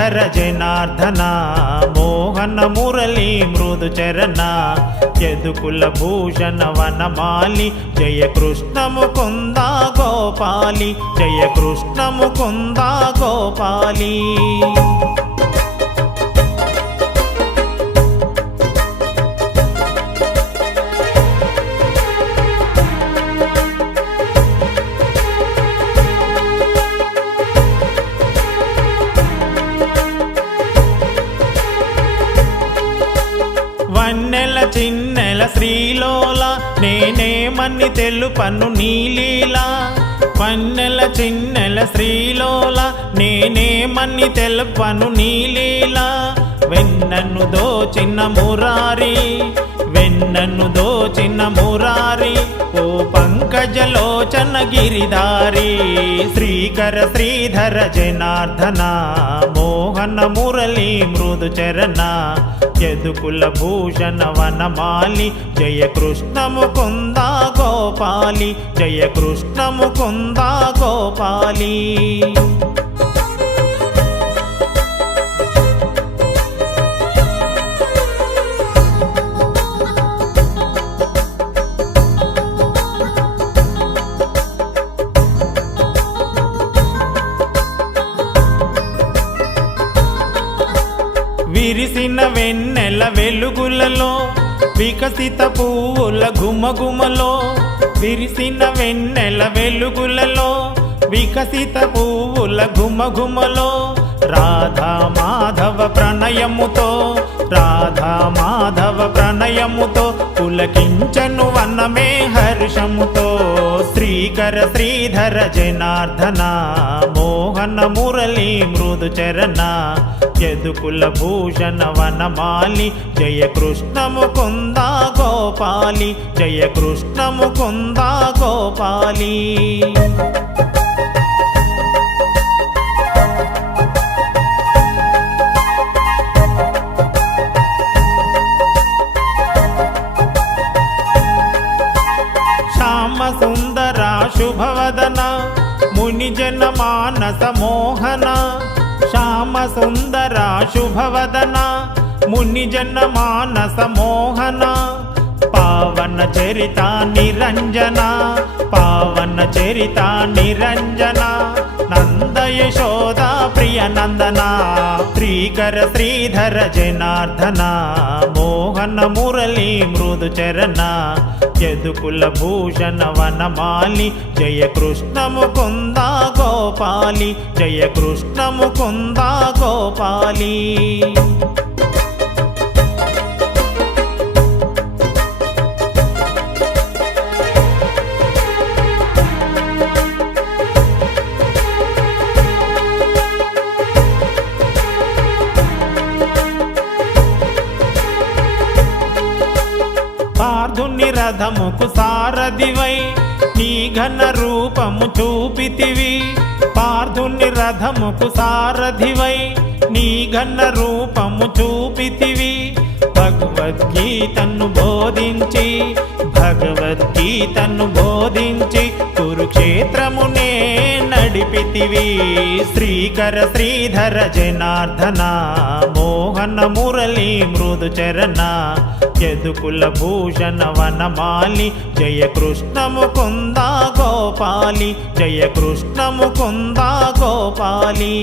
శ్రీధర జనార్దన మోహన మురళీ మృదు చరణ యదుకుల భూషణ వనమాలి జయ కృష్ణ ముకుంద గోపాలి జయ కృష్ణ ముకుంద గోపాలి వన్నెల చిన్నెల శ్రీలోల నేనేమని తెలుపను నీలీలా వన్నెల చిన్నెల శ్రీలోల నేనేమని తెలుపను నీలీలా వెన్నను దోచిన మురారి వెన్నను దోచిన మురారి ఓ పంకజలోచన గిరిధారి శ్రీకర శ్రీధర జనార్దన మోహన మురళీ మృదు చరణ యదుకుల భూషణ వనమాలి జయ కృష్ణ ముకుంద గోపాలి జయ కృష్ణ ముకుంద గోపాలి విరిసిన వెన్నెల వెలుగులలో వికసిత పువ్వుల గుమగుమలో విరిసిన వెన్నెల వెలుగులలో వికసిత పువ్వుల గుమగుమలో రాధా మాధవ ప్రణయముతో రాధా మాధవ ప్రణయముతో పులకించను వనమే హర్షముతో శ్రీకర శ్రీధర జనార్దన మోహన మురళీ మృదు చరణ యదుకుల భూషణ వనమాలి జయ కృష్ణ ముకుంద గోపాలి జయ కృష్ణ ముకుంద గోపాలి శ్యామ సుందర శుభవదన మునిజన మానస మోహన శ్యామ సుందర శుభవదన మునిజన మానస మోహన పావన చరిత నిరంజన పావన చరిత నిరంజన నంద యశోద ప్రియ నందన శ్రీకర శ్రీధర జనార్దన మోహన మురళీ మృదు చరణ యదుకుల భూషణ వనమాలి జయ కృష్ణ ముకుంద గోపాలి జయ కృష్ణ ముకుంద గోపాలి పార్థుని రథముకు సారథివై నీ ఘన రూపము చూపితివి పార్థుని రథముకు సారథివై నీ ఘన రూపము చూపితివి భగవద్గీతను బోధించి భగవద్గీతను బోధించి కురుక్షేత్రమునే నడిపితివి శ్రీకర శ్రీధర జనార్దన మోహన మురళీ మృదు చరణ యదుకుల భూషణ వనమాలి జయ కృష్ణ ముకుంద గోపాలి జయ కృష్ణ ముకుంద గోపాలి